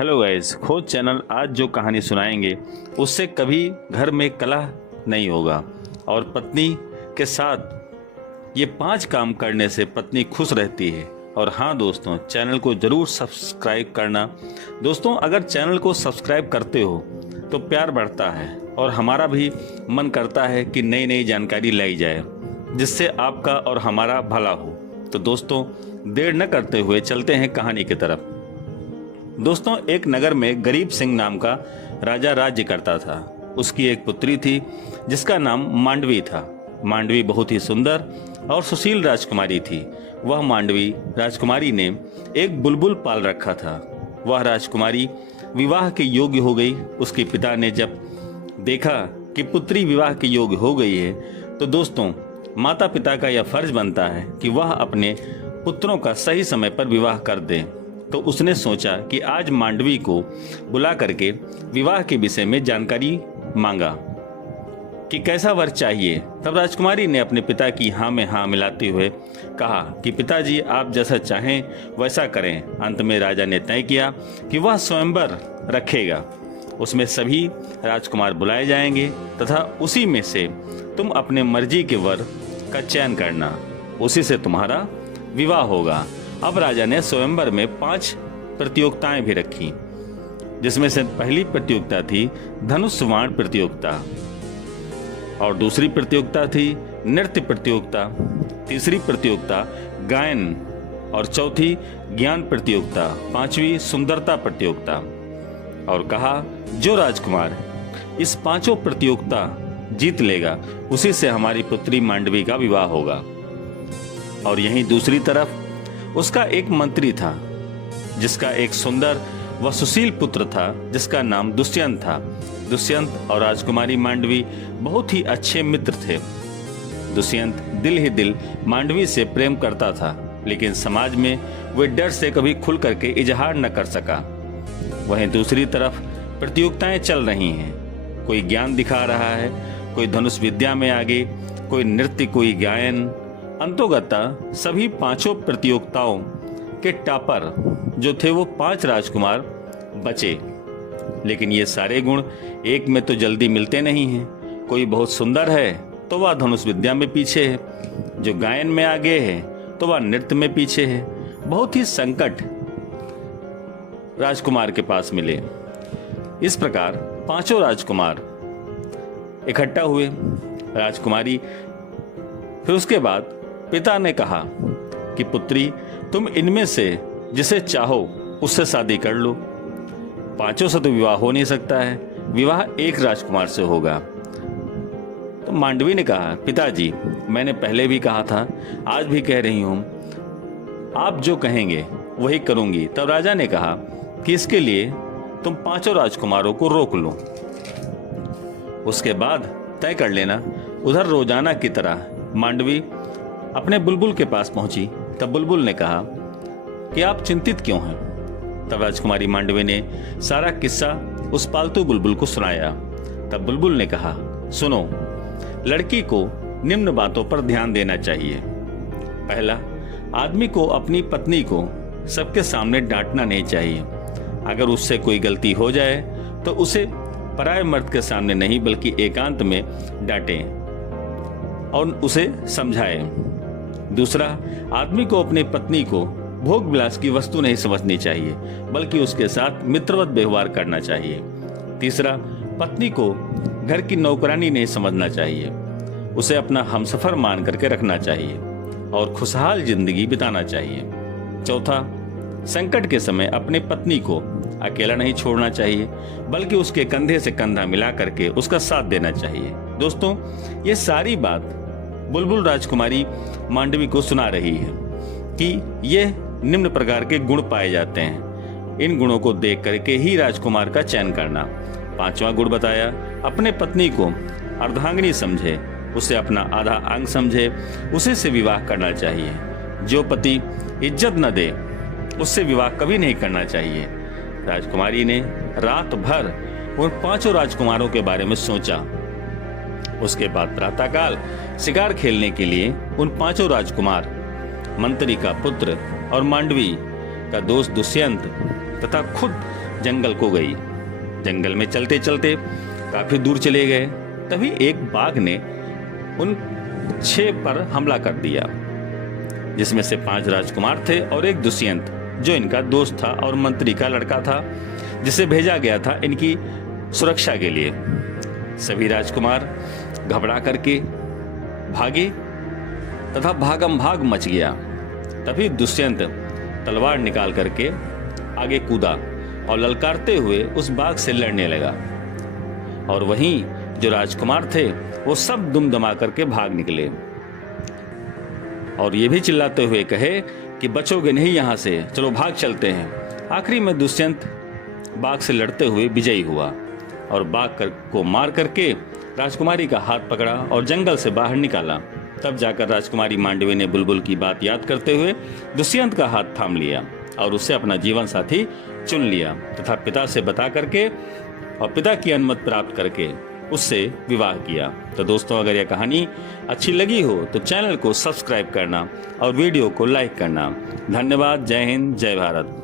Hello guys, खोज channel आज जो कहानी सुनाएंगे उससे कभी घर में कलह नहीं होगा और पत्नी के साथ ये 5 काम करने से पत्नी खुश रहती है। और हाँ दोस्तों, चैनल को ज़रूर सब्सक्राइब करना। दोस्तों, अगर चैनल को सब्सक्राइब करते हो तो प्यार बढ़ता है और हमारा भी मन करता है कि नई नई जानकारी लाई जाए जिससे आपका और हमारा भला हो। तो दोस्तों, देर न करते हुए चलते हैं कहानी की तरफ। दोस्तों, एक नगर में गरीब सिंह नाम का राजा राज्य करता था। उसकी एक पुत्री थी जिसका नाम मांडवी था। मांडवी बहुत ही सुंदर और सुशील राजकुमारी थी। वह मांडवी राजकुमारी ने एक बुलबुल पाल रखा था। वह राजकुमारी विवाह के योग्य हो गई। उसके पिता ने जब देखा कि पुत्री विवाह के योग्य हो गई है तो दोस्तों, माता पिता का यह फर्ज बनता है कि वह अपने पुत्रों का सही समय पर विवाह कर दे। तो उसने सोचा कि आज मांडवी को बुला करके विवाह के विषय में जानकारी मांगा कि कैसा वर चाहिए। तब राजकुमारी ने अपने पिता की हाँ में हाँ मिलाते हुए कहा कि पिताजी, आप जैसा चाहें वैसा करें। अंत में राजा ने तय किया कि वह स्वयंवर रखेगा। उसमें सभी राजकुमार बुलाए जाएंगे तथा उसी में से तुम अपने मर्जी के वर का चयन करना, उसी से तुम्हारा विवाह होगा। अब राजा ने स्वयंवर में 5 प्रतियोगिताएं भी रखी, जिसमें से पहली प्रतियोगिता थी धनुष बाण प्रतियोगिता, और दूसरी प्रतियोगिता थी नृत्य प्रतियोगिता, तीसरी प्रतियोगिता गायन, और चौथी ज्ञान प्रतियोगिता, 5वीं सुंदरता प्रतियोगिता। और कहा, जो राजकुमार इस 5 प्रतियोगिता जीत लेगा उसी से हमारी पुत्री मांडवी का विवाह होगा। और यहीं दूसरी तरफ उसका एक मंत्री था जिसका एक सुंदर व सुशील पुत्र था जिसका नाम दुष्यंत था। दुष्यंत और राजकुमारी मांडवी बहुत ही अच्छे मित्र थे। दुष्यंत दिल ही दिल मांडवी से प्रेम करता था, लेकिन समाज में वे डर से कभी खुल करके इजहार न कर सका। वहीं दूसरी तरफ प्रतियोगिताएं चल रही हैं। कोई ज्ञान दिखा रहा है, कोई धनुष विद्या में आगे, कोई नृत्य, कोई गायन। अंतोगत्ता सभी 5 प्रतियोगिताओं के टॉपर जो थे वो 5 राजकुमार बचे। लेकिन ये सारे गुण एक में तो जल्दी मिलते नहीं हैं। कोई बहुत सुंदर है तो वह धनुष विद्या में पीछे है, जो गायन में आगे है तो वह नृत्य में पीछे है। बहुत ही संकट राजकुमार के पास मिले। इस प्रकार 5 राजकुमार इकट्ठा हुए। राजकुमारी फिर उसके बाद पिता ने कहा कि पुत्री, तुम इनमें से जिसे चाहो उससे शादी कर लो। 5 से तो विवाह हो नहीं सकता है, विवाह एक राजकुमार से होगा। तो मांडवी ने कहा, पिताजी, मैंने पहले भी कहा था, आज भी कह रही हूं, आप जो कहेंगे वही करूंगी। तब राजा ने कहा कि इसके लिए तुम 5 राजकुमारों को रोक लो, उसके बाद तय कर लेना। उधर रोजाना की तरह मांडवी अपने बुलबुल के पास पहुंची। तब बुलबुल ने कहा कि आप चिंतित क्यों हैं। तब राजकुमारी मांडवी ने सारा किस्सा उस पालतू बुलबुल को सुनाया। तब बुलबुल ने कहा, सुनो, लड़की को निम्न बातों पर ध्यान देना चाहिए। पहला, आदमी को अपनी पत्नी को सबके सामने डांटना नहीं चाहिए। अगर उससे कोई गलती हो जाए तो उसे पराये मर्द के सामने नहीं बल्कि एकांत में डांटें और उसे समझाएं। दूसरा, आदमी को अपनी पत्नी को भोग विलास की वस्तु नहीं समझनी चाहिए बल्कि उसके साथ मित्रवत व्यवहार करना चाहिए। तीसरा, पत्नी को घर की नौकरानी नहीं समझना चाहिए, उसे अपना हमसफर मान करके रखना चाहिए और खुशहाल जिंदगी बिताना चाहिए। चौथा, संकट के समय अपने पत्नी को अकेला नहीं छोड़ना चाहिए बल्कि उसके कंधे से कंधा मिला करके उसका साथ देना चाहिए। दोस्तों, ये सारी बात बुलबुल राजकुमारी मांडवी को सुना रही है कि ये निम्न प्रकार के गुण पाए जाते हैं। इन गुणों को देख करके ही राजकुमार का चयन करना। 5वां गुण बताया, अपने पत्नी को अर्धांगिनी समझे, उसे अपना आधा अंग समझे, उसी से विवाह करना चाहिए। जो पति इज्जत न दे उससे विवाह कभी नहीं करना चाहिए। राजकुमारी ने रात भर उन 5 राजकुमारों के बारे में सोचा। उसके बाद प्रातःकाल शिकार खेलने के लिए उन 5 राजकुमार, मंत्री का पुत्र और मांडवी का दोस्त दुष्यंत तथा खुद जंगल को गई। जंगल में चलते चलते काफी दूर चले गए, तभी एक बाघ ने उन 6 पर हमला कर दिया, जिसमें से 5 राजकुमार थे और एक दुष्यंत, जो इनका दोस्त था और मंत्री का लड़का था, जिसे भेजा गया था इनकी सुरक्षा के लिए। सभी राजकुमार घबरा करके भागे तथा भागम भाग मच गया। तभी दुष्यंत तलवार निकाल करके आगे कूदा और ललकारते हुए उस बाघ से लड़ने लगा, और वहीं जो राजकुमार थे वो सब दुमदमा करके भाग निकले और ये भी चिल्लाते हुए कहे कि बचोगे नहीं यहाँ से, चलो भाग चलते हैं। आखिरी में दुष्यंत बाघ से लड़ते हुए विजयी हुआ और बाघ को मार करके राजकुमारी का हाथ पकड़ा और जंगल से बाहर निकाला। तब जाकर राजकुमारी मांडवी ने बुलबुल की बात याद करते हुए दुष्यंत का हाथ थाम लिया और उससे अपना जीवन साथी चुन लिया तथा पिता से बता करके और पिता की अनुमति प्राप्त करके उससे विवाह किया। तो दोस्तों, अगर यह कहानी अच्छी लगी हो तो चैनल को सब्सक्राइब करना और वीडियो को लाइक करना। धन्यवाद। जय हिंद, जय भारत।